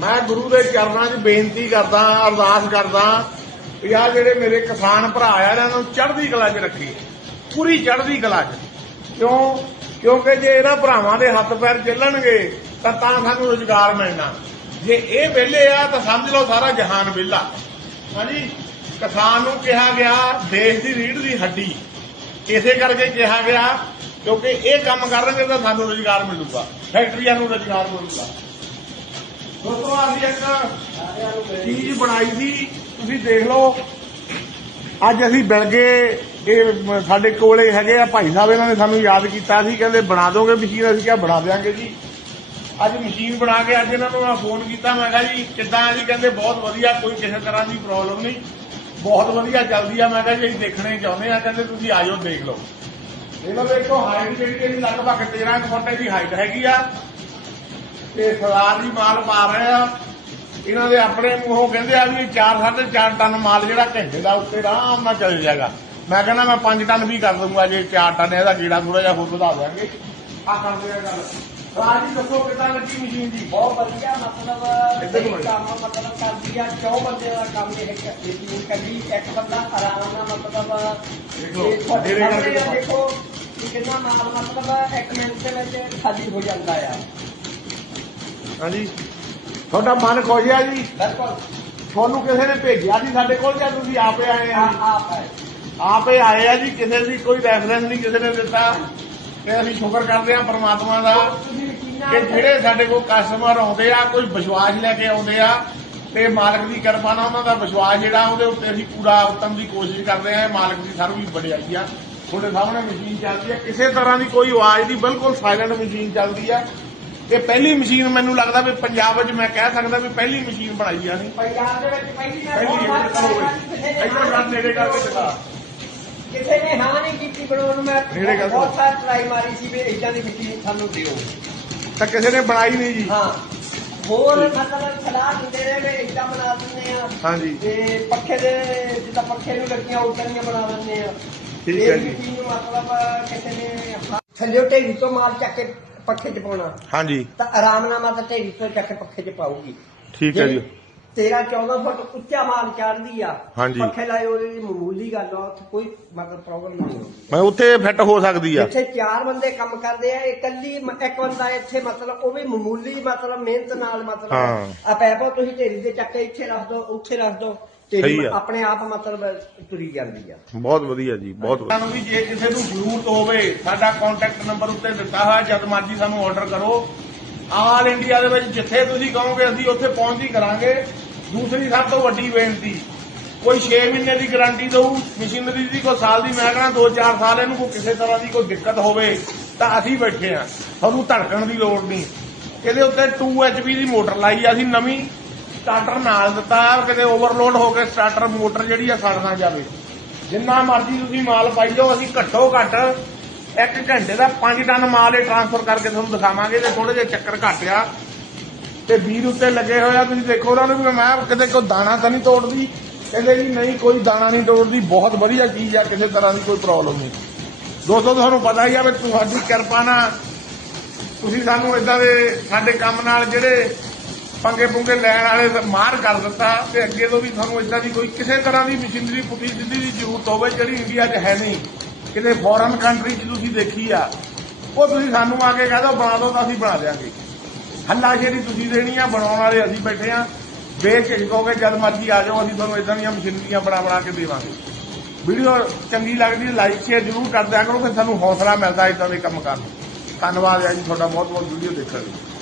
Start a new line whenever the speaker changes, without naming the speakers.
ਮੈਂ ਗੁਰੂ ਦੇ ਚਰਨਾਂ 'ਚ ਬੇਨਤੀ ਕਰਦਾ, ਅਰਦਾਸ ਕਰਦਾ ਵੀ ਆ ਜਿਹੜੇ ਮੇਰੇ ਕਿਸਾਨ ਭਰਾ ਆ, ਇਹਨਾਂ ਨੂੰ ਚੜ੍ਹਦੀ ਕਲਾ 'ਚ ਰੱਖੀ, ਪੂਰੀ ਚੜ੍ਹਦੀ ਕਲਾ 'ਚ। ਕਿਉਂ? ਕਿਉਂਕਿ ਜੇ ਇਹਨਾਂ ਭਰਾਵਾਂ ਦੇ ਹੱਥ ਪੈਰ ਚੱਲਣਗੇ, ਤਾਂ ਤਾਂ ਸਾਨੂੰ ਰੁਜ਼ਗਾਰ ਮਿਲਣਾ। ਜੇ ਇਹ ਵਿਹਲੇ ਆ, ਤਾਂ ਸਮਝ ਲਓ ਸਾਰਾ ਜਹਾਨ ਵਿਹਲਾ। ਹਾਂਜੀ? ਕਿਸਾਨ ਨੂੰ ਕਿਹਾ ਗਿਆ, ਦੇਸ਼ ਦੀ ਰੀੜ ਦੀ ਹੱਡੀ। ਇਸੇ ਕਰਕੇ ਕਿਹਾ ਗਿਆ, ਕਿਉਂਕਿ ਇਹ ਕੰਮ ਕਰਨਗੇ ਤਾਂ ਸਾਨੂੰ ਰੁਜ਼ਗਾਰ ਮਿਲੂਗਾ, ਫੈਕਟਰੀਆਂ ਨੂੰ ਰੁਜ਼ਗਾਰ ਮਿਲੂਗਾ। ਦੋਸਤੋ ਅਸੀਂ ਇੱਕ ਚੀਜ਼ ਬਣਾਈ ਸੀ, ਤੁਸੀਂ ਦੇਖ ਲਓ। ਅੱਜ ਅਸੀਂ ਬਣ ਗਏ, ਇਹ ਸਾਡੇ ਕੋਲੇ ਹੈਗੇ ਆ ਭਾਈ ਸਾਹਿਬ, ਇਹਨਾਂ ਨੇ ਸਾਨੂੰ ਯਾਦ ਕੀਤਾ ਸੀ, ਕਹਿੰਦੇ ਬਣਾ ਦੋਗੇ ਮਸ਼ੀਨ, ਅਸੀਂ ਕਿਹਾ ਬਣਾ ਦਿਆਂਗੇ ਜੀ। ਅੱਜ ਮਸ਼ੀਨ ਬਣਾ ਕੇ ਅੱਜ ਇਹਨਾਂ ਨੂੰ ਮੈਂ ਫੋਨ ਕੀਤਾ, ਮੈਂ ਕਿਹਾ ਜੀ, ਕਿੱਦਾਂ ਆ ਜੀ? ਕਹਿੰਦੇ ਬਹੁਤ ਵਧੀਆ, ਕੋਈ ਕਿਸੇ ਤਰ੍ਹਾਂ ਦੀ ਪ੍ਰੋਬਲਮ ਨਹੀਂ। ਬਹੁਤ ਵਧੀਆ ਚੱਲਦੀ ਆ, ਮੈਂ ਕਿਹਾ ਜੀ ਅਸੀਂ ਦੇਖਣੇ ਚਾਹੁੰਦੇ ਆ, ਕਹਿੰਦੇ ਤੁਸੀਂ ਆਇਓ, ਦੇਖ ਲਓ। ਇਹਨਾਂ ਦੇ ਇੱਕੋ ਹਾਈਟ ਜਿਹੜੀ ਇਹਦੀ ਲਗਭਗ 13 ਫੁੱਟ ਦੀ ਹਾਈਟ ਹੈਗੀ ਆ। ਤੇ ਸਰਦਾਰ ਦੀ ਮਾਲ ਪਾ ਰਹੇ ਆ। ਇਹਨਾਂ ਦੇ ਆਪਣੇ ਮੂੰਹੋਂ ਕਹਿੰਦੇ ਆ ਵੀ 4 4.5 ਟਨ ਮਾਲ ਜਿਹੜਾ ਘੰਟੇ ਦਾ ਉੱਤੇ ਆਰਾਮ ਨਾਲ ਚੱਲ ਜਾਏਗਾ। ਮੈਂ ਕਹਿੰਦਾ ਮੈਂ 5 ਟਨ ਵੀ ਕਰ ਦੂੰਗਾ ਜੇ 4 ਟਨ ਇਹਦਾ ਕੀੜਾ ਥੋੜਾ ਜਿਹਾ ਹੋਰ ਵਧਾ ਦਿਆਂਗੇ। ਆ ਕਰਦੇ ਆ ਗੱਲ। ਰਾਜ ਦੱਸੋ ਕਿੱਦਾਂ ਲੱਗੀ ਮਸ਼ੀਨ ਦੀ?
ਬਹੁਤ ਵਧੀਆ ਮਤਲਬ ਕੰਮ ਮਤਲਬ ਕਰਦੀ ਆ ਚੌ ਬੰਦੇ ਦਾ ਕੰਮ ਇਹ ਯਕੀਨ ਕਰੀ ਇੱਕ ਬੰਦਾ ਆਰਾਮ ਨਾਲ ਮਤਲਬ
ਦੇਖ
ਕਿੰਨਾ ਮਾਲ ਮਤਲਬ ਇੱਕ ਮਿੰਟ ਦੇ ਵਿੱਚ ਖਾਲੀ ਹੋ ਜਾਂਦਾ ਆ।
ਹਾਂਜੀ। ਤੁਹਾਡਾ ਮਨ ਖੁਸ਼ ਆ ਜੀ?
ਬਿਲਕੁਲ।
ਤੁਹਾਨੂੰ ਕਿਸੇ ਨੇ ਭੇਜਿਆ ਸੀ ਸਾਡੇ ਕੋਲ ਜਾਂ ਤੁਸੀਂ ਆਪੇ ਆਏ
ਆ ਆਪ ਹੈ
ਆਪੇ ਆਏ। ਆ ਜੀ ਕਿਸੇ ਦੀ ਕੋਈ ਰੈਫਰੈਂਸ ਨਹੀਂ ਕਿਸੇ ਨੇ ਦਿੱਤਾ। ਤੇ ਅਸੀਂ ਸ਼ੁਕਰ ਕਰਦੇ ਆ ਪ੍ਰਮਾਤਮਾ ਦਾ ਕਿ ਜਿਹੜੇ ਸਾਡੇ ਕੋਲ ਕਸਟਮਰ ਆਉਂਦੇ ਆ ਕੋਈ ਵਿਸ਼ਵਾਸ ਲੈ ਕੇ ਆਉਂਦੇ ਆ ਤੇ ਮਾਲਕ ਦੀ ਕਿਰਪਾ ਨਾਲ ਉਹਨਾਂ ਦਾ ਵਿਸ਼ਵਾਸ ਜਿਹੜਾ ਉਹਦੇ ਉੱਤੇ ਅਸੀਂ ਪੂਰਾ ਉਤਮ ਦੀ ਕੋਸ਼ਿਸ਼ ਕਰਦੇ ਆ ਮਾਲਕ ਦੀ ਸਰਵੀ ਵਡਿਆਈ ਆ। ਤੁਹਾਡੇ ਸਾਹਮਣੇ ਮਸ਼ੀਨ ਚੱਲਦੀ ਆ। ਕਿਸੇ ਤਰ੍ਹਾਂ ਦੀ ਕੋਈ ਆਵਾਜ਼ ਦੀ ਬਿਲਕੁਲ ਸਾਇਲੈਂਟ ਮਸ਼ੀਨ ਚੱਲਦੀ ਆ। ਇਹ ਪਹਿਲੀ ਮਸ਼ੀਨ ਮੈਨੂੰ ਲੱਗਦਾ ਵੀ ਪੰਜਾਬ ਵਿੱਚ ਮੈਂ ਕਹਿ ਸਕਦਾ ਵੀ ਪਹਿਲੀ ਮਸ਼ੀਨ ਬਣਾਈ ਆ ਅਸੀਂ।
ਪੰਜਾਬ ਦੇ ਵਿੱਚ ਪਹਿਲੀ ਮੈਂ ਬਹੁਤ ਵਾਰ
ਇੱਧਰ ਕਰ ਨੇੜੇ ਕਰਕੇ ਦਿਖਾ।
ਕਿਸੇ ਨੇ ਹਾਂ ਨਹੀਂ ਕੀਤੀ ਬਣਾਉਣ ਨੂੰ ਮੈਂ
ਨੇੜੇ ਕਰ ਦਿਓ।
ਬਹੁਤ ਸਾਰ ਟਰਾਈ ਮਾਰੀ ਸੀ ਵੀ ਇਦਾਂ ਦੀ ਮਸ਼ੀਨ ਸਾਨੂੰ ਦਿਓ।
ਤਾਂ ਕਿਸੇ ਨੇ ਬਣਾਈ ਨਹੀਂ ਜੀ।
ਹਾਂ। ਹੋਰ ਮਤਲਬ ਸਲਾਹ ਦਿੰਦੇ ਰਹੇ ਵੀ ਇਦਾਂ ਬਣਾ ਦਿੰਦੇ ਆ।
ਹਾਂਜੀ।
ਤੇ ਪੱਖੇ ਦੇ ਜਿੱਦਾਂ ਪੱਖੇ ਨੂੰ ਲੱਗੀਆਂ ਉਲਟੀਆਂ ਬਣਾ ਦਿੰਦੇ ਆ।
ਠੀਕ
ਇਹ
ਹੈ ਜੀ।
ਨੂੰ ਮਤਲਬ ਕਿਸੇ ਨੇ ਥੱਲੇ ਢੇਰੀ ਤੋਂ ਮਾਲ ਚੱਕ ਕੇ ਪੱਖੇ 'ਚ ਪਾਉਣਾ।
ਹਾਂਜੀ।
ਤਾਂ ਆਰਾਮ ਨਾਲ ਮਤਲਬ ਢੇਰੀ ਤੋਂ ਚੱਕ ਕੇ ਪੱਖੇ 'ਚ ਪਾਉਗੀ
ਠੀਕ ਹੈ ਜੀ।
13 14 ਫੁੱਟ ਉੱਚਾ ਮਾਲ ਚੜਦੀ ਆ।
ਹਾਂਜੀ।
ਪੱਖੇ ਲਾਏ ਉਹਦੇ ਮਾਮੂਲੀ ਗੱਲ ਆ ਉੱਥੇ ਕੋਈ ਮਤਲਬ ਪ੍ਰੋਬਲਮ ਨਹੀਂ
ਮੈਂ ਉੱਥੇ ਫਿੱਟ ਹੋ ਸਕਦੀ ਆ।
ਇੱਥੇ ਚਾਰ ਬੰਦੇ ਕੰਮ ਕਰਦੇ ਆ ਇਕੱਲੀ ਮ- ਇੱਕ ਬੰਦਾ ਇੱਥੇ ਮਤਲਬ ਉਹ ਵੀ ਮਾਮੂਲੀ ਮਤਲਬ ਮਿਹਨਤ ਨਾਲ
ਹਾਂ।
ਮਤਲਬ ਆ ਪੈਪਾ ਤੁਸੀਂ ਢੇਰੀ ਦੇ ਚੱਕ ਇੱਥੇ ਰੱਖ ਦੋ ਉੱਥੇ ਰੱਖ ਦੋ
ਸਹੀ
ਢੇਰੀ
ਆ।
ਆਪਣੇ ਆਪ ਮਤਲਬ ਤੁਰੀ ਜਾਂਦੀ ਆ।
ਬਹੁਤ ਵਧੀਆ ਜੀ ਬਹੁਤ ਵਧੀਆ। ਸਾਨੂੰ ਵੀ ਜੇ ਕਿਸੇ ਨੂੰ ਜ਼ਰੂਰਤ ਹੋਵੇ ਸਾਡਾ ਕੰਟੈਕਟ ਨੰਬਰ ਉੱਤੇ ਦਿੱਤਾ ਹੋਇਆ ਜਦ ਮਰਜ਼ੀ ਸਾਨੂੰ ਆਰਡਰ ਕਰੋ। ਆਲ ਇੰਡੀਆ ਦੇ ਵਿੱਚ ਜਿੱਥੇ ਤੁਸੀਂ ਕਹੋਗੇ ਅਸੀਂ ਉੱਥੇ ਪਹੁੰਚ ਹੀ ਕਰਾਂਗੇ। ਦੂਸਰੀ ਸਭ ਤੋਂ ਵੱਡੀ ਬੇਨਤੀ, ਕੋਈ 6 ਮਹੀਨੇ ਦੀ ਗਾਰੰਟੀ ਦਊ ਮਸ਼ੀਨਰੀ ਦੀ ਕੋਈ ਸਾਲ ਦੀ, ਮੈਂ ਕਹਣਾ 2-4 ਸਾਲ ਇਹਨੂੰ ਕੋਈ ਕਿਸੇ ਤਰ੍ਹਾਂ ਦੀ ਕੋਈ ਦਿੱਕਤ ਹੋਵੇ, ਤਾਂ ਅਸੀਂ ਬੈਠੇ ਆ ਤੁਹਾਨੂੰ ਧੜਕਣ ਦੀ ਲੋੜ ਨਹੀਂ। ਇਹਦੇ ਉੱਤੇ 2 HP ਦੀ ਮੋਟਰ ਲਾਈ ਆ ਅਸੀਂ ਨਵੀਂ ਸਟਾਰਟਰ ਨਾਲ ਦਿੱਤਾ, ਕਿਤੇ ਓਵਰਲੋਡ ਹੋ ਕੇ ਸਟਾਰਟਰ ਮੋਟਰ ਜਿਹੜੀ ਆ ਸੜ ਨਾ ਜਾਵੇ। ਜਿੰਨਾ ਮਰਜ਼ੀ ਤੁਸੀਂ ਮਾਲ ਪਾਈ ਜਾਓ, ਅਸੀਂ ਘੱਟੋ ਘੱਟ ਇੱਕ ਘੰਟੇ ਦਾ 5 ਟਨ ਮਾਲ ਇਹ ਟਰਾਂਸਫਰ ਕਰਕੇ ਤੁਹਾਨੂੰ ਦਿਖਾਵਾਂਗੇ ਤੇ ਥੋੜੇ ਜਿਹਾ ਚੱਕਰ ਘੱਟ ਆ। ਤੇ ਵੀਰ ਉੱਤੇ ਲੱਗੇ ਹੋਏ ਆ, ਤੁਸੀਂ ਦੇਖੋ ਉਹਨਾਂ ਨੂੰ ਵੀ ਮੈਂ ਕਿਤੇ ਕੋਈ ਦਾਣਾ ਤਾਂ ਨਹੀਂ ਤੋੜਦੀ। ਕਹਿੰਦੇ ਜੀ, ਨਹੀਂ, ਕੋਈ ਦਾਣਾ ਨਹੀਂ ਤੋੜਦੀ, ਬਹੁਤ ਵਧੀਆ ਚੀਜ਼ ਆ, ਕਿਸੇ ਤਰ੍ਹਾਂ ਦੀ ਕੋਈ ਪ੍ਰੋਬਲਮ ਨਹੀਂ। ਦੋਸਤੋ, ਤੁਹਾਨੂੰ ਪਤਾ ਹੀ ਆ ਵੀ ਤੁਹਾਡੀ ਕਿਰਪਾ ਨਾਲ ਤੁਸੀਂ ਸਾਨੂੰ ਇਦਾਂ ਦੇ ਸਾਡੇ ਕੰਮ ਨਾਲ ਜਿਹੜੇ ਪੰਗੇ ਪੁੰਗੇ ਲੈਣ ਵਾਲੇ ਮਾਰ ਕਰ ਦਿੱਤਾ ਤੇ ਅੱਗੇ ਤੋਂ ਵੀ ਤੁਹਾਨੂੰ ਇਦਾਂ ਦੀ ਕੋਈ ਕਿਸੇ ਤਰ੍ਹਾਂ ਦੀ ਮਸ਼ੀਨਰੀ ਪੁੱਠੀ ਸਿੱਧੀ ਦੀ ਜ਼ਰੂਰਤ ਹੋਵੇ ਜਿਹੜੀ ਇੰਡੀਆ 'ਚ ਹੈ ਨਹੀਂ। ਕਿਤੇ ਫੋਰਨ ਕੰਟਰੀ 'ਚ ਤੁਸੀਂ ਦੇਖੀ ਆ, ਉਹ ਤੁਸੀਂ ਸਾਨੂੰ ਆ ਕੇ ਕਹਿ ਦਿਓ, ਬਣਾ ਦਿਓ, ਤਾਂ ਅਸੀਂ ਬਣਾ ਦਿਆਂਗੇ। ਹੱਲਾ ਜਿਹੜੀ ਤੁਸੀਂ ਦੇਣੀ ਆ, ਬਣਾਉਣ ਵਾਲੇ ਅਸੀਂ ਬੈਠੇ ਆ। ਬੇਝਿਜਕੋਗੇ ਜਦ ਮਰਜ਼ੀ ਆ ਜਾਓ, ਅਸੀਂ ਤੁਹਾਨੂੰ ਇਦਾਂ ਦੀਆਂ ਮਸ਼ੀਨਰੀਆਂ ਬਣਾ ਬਣਾ ਕੇ ਦੇਵਾਂਗੇ। ਵੀਡੀਓ ਚੰਗੀ ਲੱਗਦੀ ਲਾਈਕ ਸ਼ੇਅਰ ਜ਼ਰੂਰ ਕਰ ਦਿਆ ਕਰੋ ਕਿ ਸਾਨੂੰ ਹੌਸਲਾ ਮਿਲਦਾ ਇਦਾਂ ਦੇ ਕੰਮ ਕਰਨ ਨੂੰ। ਧੰਨਵਾਦ ਹੈ ਜੀ, ਤੁਹਾਡਾ ਬਹੁਤ ਬਹੁਤ ਵੀਡੀਓ ਦੇਖਣ ਲਈ।